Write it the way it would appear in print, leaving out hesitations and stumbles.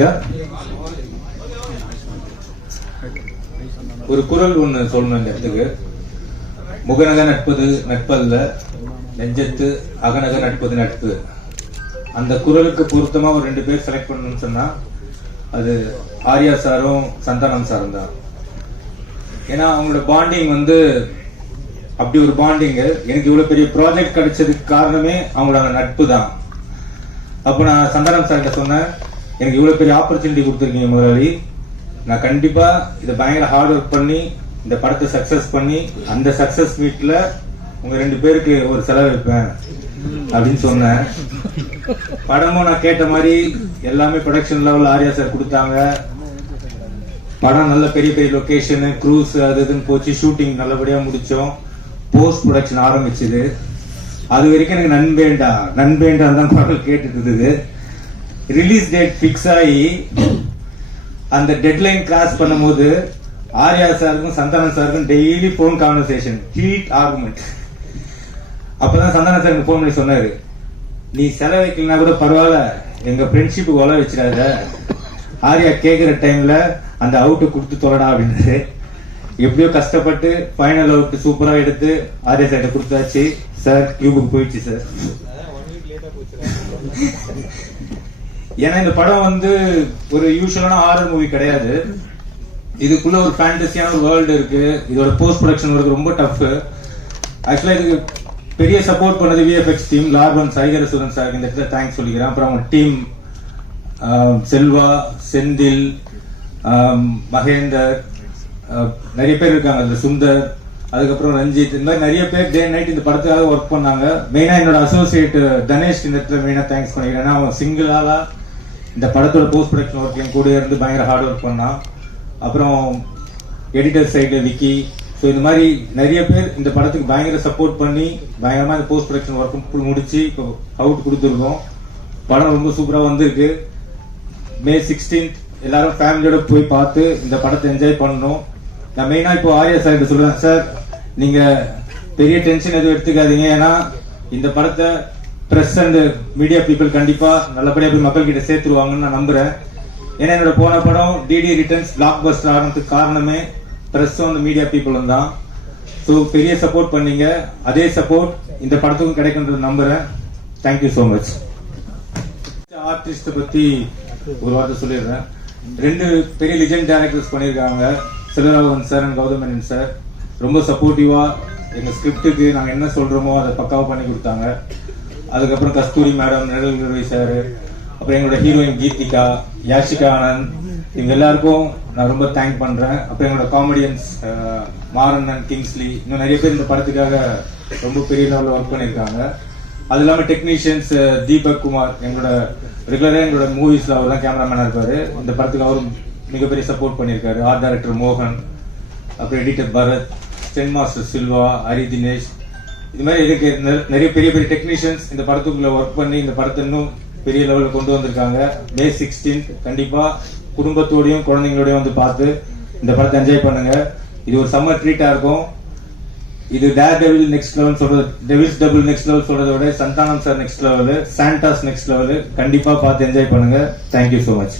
கேக்குதா? ஒரு குரல் ஒண்ணு சொல்லணும் இந்த இடத்துக்கு. முகநக நட்பது நட்பல்ல, நெஞ்சத்து அகநக நட்பது நட்பு. அந்த குரலுக்கு பொருத்தமா ஒரு 2 பேர் செலக்ட் பண்ணணும்னு சொன்னா அது ஆர்யா சாரும் சந்தானம் சாரும் தான். ஏன்னா அவங்களோட பாண்டிங் வந்து அப்படி ஒரு பாண்டிங். எனக்கு இவ்வளவு பெரிய ப்ராஜெக்ட் கிடைச்சதுக்கு காரணமே அவங்களோட நட்பு தான். அப்போ நான் சந்தானம் சார்கிட்ட சொன்னேன், எனக்கு இவ்வளவு பெரிய ஆப்பர்ச்சுனிட்டி கொடுத்துருக்கீங்க முதலாளி, நான் கண்டிப்பா இதை பயங்கர ஹார்ட் ஒர்க் பண்ணி இந்த படத்தை சக்சஸ் பண்ணி அந்த சக்சஸ் மீட்ல உங்க 2 பேருக்கு ஒரு செலவு வைப்பேன் அப்படின்னு சொன்னேன். படமும் நான் கேட்ட மாதிரி எல்லாமே ப்ரொடக்ஷன் லெவல் ஆர்யா சார் கொடுத்தாங்க. படம் நல்ல பெரிய பெரிய லொகேஷன், க்ரூஸ் அது இதுன்னு போச்சு. ஷூட்டிங் நல்லபடியா முடிச்சோம். போஸ்ட் ப்ரொடக்ஷன் ஆரம்பிச்சது. அது வரைக்கும் எனக்கு நண்பேண்டா தான் பாடல் கேட்டுட்டு இருந்தது. ரிலீஸ் டேட் பிக்ஸ் ஆகி அந்த டெட்லைன் கிராஸ் பண்ணும்போது ஆர்யா சாருக்கும் சந்தானம் சாருக்கும் daily phone conversation, heat argument. அப்பதான் சந்தானம் சார் போன் பண்ணி சொன்னாரு, நீ செலவு வைக்கலனா கூட பரவாயில்ல, எங்க ஃப்ரெண்ட்ஷிப்புக்கு உழ வச்சிடாத, ஆர்யா கேட்கிற டைம்ல அந்த அவுட்டை கொடுத்து தொலைடா அப்படின்னு. எப்படியோ கஷ்டப்பட்டு ஃபைனல் அவுட் சூப்பரா எடுத்து ஆர்யா சார்ட்ட கொடுத்தாச்சு. சார் கியூபுக்கு போயிடுச்சு சார். ஏன்னா இந்த படம் வந்து ஒரு யூஸ்வலான ஹாரர் மூவி கிடையாது. இதுக்குள்ள ஒரு ஃபேண்டசியான ஒரு வேர்ல்டு இருக்கு. இதோட போஸ்ட் ப்ரொடக்ஷன் ஒர்க் ரொம்ப டஃப். ஆக்சுவலா இதுக்கு பெரிய சப்போர்ட் பண்ணது விஎஃப்எக்ஸ் டீம், லார்பன் சைகரசுரன் சார், இந்த இடத்துல தேங்க்ஸ் சொல்லிக்கிறேன். அப்புறம் அவங்க டீம் செல்வா, செந்தில், மகேந்தர், நிறைய பேர் இருக்காங்க, இந்த சுந்தர், அதுக்கப்புறம் ரஞ்சித், இந்த மாதிரி நிறைய பேர் டே நைட் இந்த படத்துக்காக ஒர்க் பண்ணாங்க. மெயினா என்னோட அசோசியேட் தனேஷ் இந்த இடத்துல மெயினா தேங்க்ஸ் பண்ணிக்கிறேன். ஏன்னா அவன் சிங்கிளாலா இந்த படத்தோட போஸ்ட் ப்ரொடக்ஷன் ஒர்க் என் கூட இருந்து பயங்கர ஹார்ட் ஒர்க் பண்ணான். அப்புறம் எடிட்டர் சைடு விக்கி, ஸோ இந்த மாதிரி நிறைய பேர் இந்த படத்துக்கு பயங்கர சப்போர்ட் பண்ணி பயங்கரமா இந்த போஸ்ட் ப்ரொடக்ஷன் ஒர்க் முடிச்சு இப்போ அவுட் கொடுத்துருக்கோம். படம் ரொம்ப சூப்பரா வந்திருக்கு. May 16th எல்லாரும் ஃபேமிலியோட போய் பார்த்து இந்த படத்தை என்ஜாய் பண்ணணும். நான் மெயினா இப்போ ஆர்யா சார் சொல்றேன், சார் நீங்க பெரிய டென்ஷன் எதுவும் எடுத்துக்காதீங்க. ஏன்னா இந்த படத்தை பிரஸ் அண்ட் மீடியா பீப்புள் கண்டிப்பா நல்லபடியா போய் மக்கள் கிட்ட சேர்த்துருவாங்கன்னு நான் நம்புறேன். ஏன்னா என்னோட போன படம் டிடி ரிட்டர்ன்ஸ் பிளாக் பஸ்டர் ஆனதுக்கு காரணமே பிரஸும் அந்த மீடியா பீப்புளும் தான். ஸோ பெரிய சப்போர்ட் பண்ணீங்க. அதே சப்போர்ட் இந்த படத்துக்கும் கிடைக்கும்ன்றது நம்புறேன். Thank you so much. ஆர்டிஸ்ட் பத்தி ஒரு வார்த்தை சொல்லிடுறேன். 2 பெரிய லிஜெண்ட் டைரக்டர்ஸ் பண்ணியிருக்காங்க, Selvaraghavan sir and Gautham Menon sir. ரொம்ப சப்போர்ட்டிவா எங்க ஸ்கிரிப்டுக்கு நாங்க என்ன சொல்றோமோ அதை பக்காவா பண்ணி கொடுத்தாங்க. அதுக்கப்புறம் கஸ்தூரி மேடம், நிழல் சார், அப்புறம் எங்களோட ஹீரோயின் கீதிகா, யாஷிகா ஆனந்த், இவங்க எல்லாருக்கும் நான் ரொம்ப தேங்க் பண்றேன். அப்புறம் எங்களோட காமெடியன்ஸ் மாறன் அண்ட் கிங்ஸ்லி, இன்னும் நிறைய பேர் இந்த படத்துக்காக ரொம்ப பெரிய லெவலில் ஒர்க் பண்ணியிருக்காங்க. அது இல்லாமல் டெக்னீஷியன்ஸ் தீபக் குமார், எங்களோட ரெகுலரா எங்களோட மூவிஸ்ல அவர் தான் கேமராமேனா இருப்பாரு. இந்த படத்துக்கு அவரும் மிகப்பெரிய சப்போர்ட் பண்ணியிருக்காரு. ஆர்ட் டைரக்டர் மோகன், அப்புறம் editor Bharath, stunt master Silva, Hari Dinesh, இது மாதிரி இதுக்கு நிறைய பெரிய பெரிய டெக்னீஷியன்ஸ் இந்த படத்துக்குள்ள ஒர்க் பண்ணி இந்த படத்தை இன்னும் பெரிய லெவலில் கொண்டு வந்திருக்காங்க. May 16th கண்டிப்பா குடும்பத்தோடையும் குழந்தைங்களோடயும் வந்து பார்த்து இந்த படத்தை என்ஜாய் பண்ணுங்க. இது ஒரு சம்மர் ட்ரீட்டா இருக்கும். இது டேர் டெவில் நெக்ஸ்ட் லெவல் சொல்றது, டெவில்ஸ் டபுள் நெக்ஸ்ட் லெவல் சொல்றதை விட Santhanam sir next level, Santa's next level. கண்டிப்பா பார்த்து என்ஜாய் பண்ணுங்க. Thank you so much.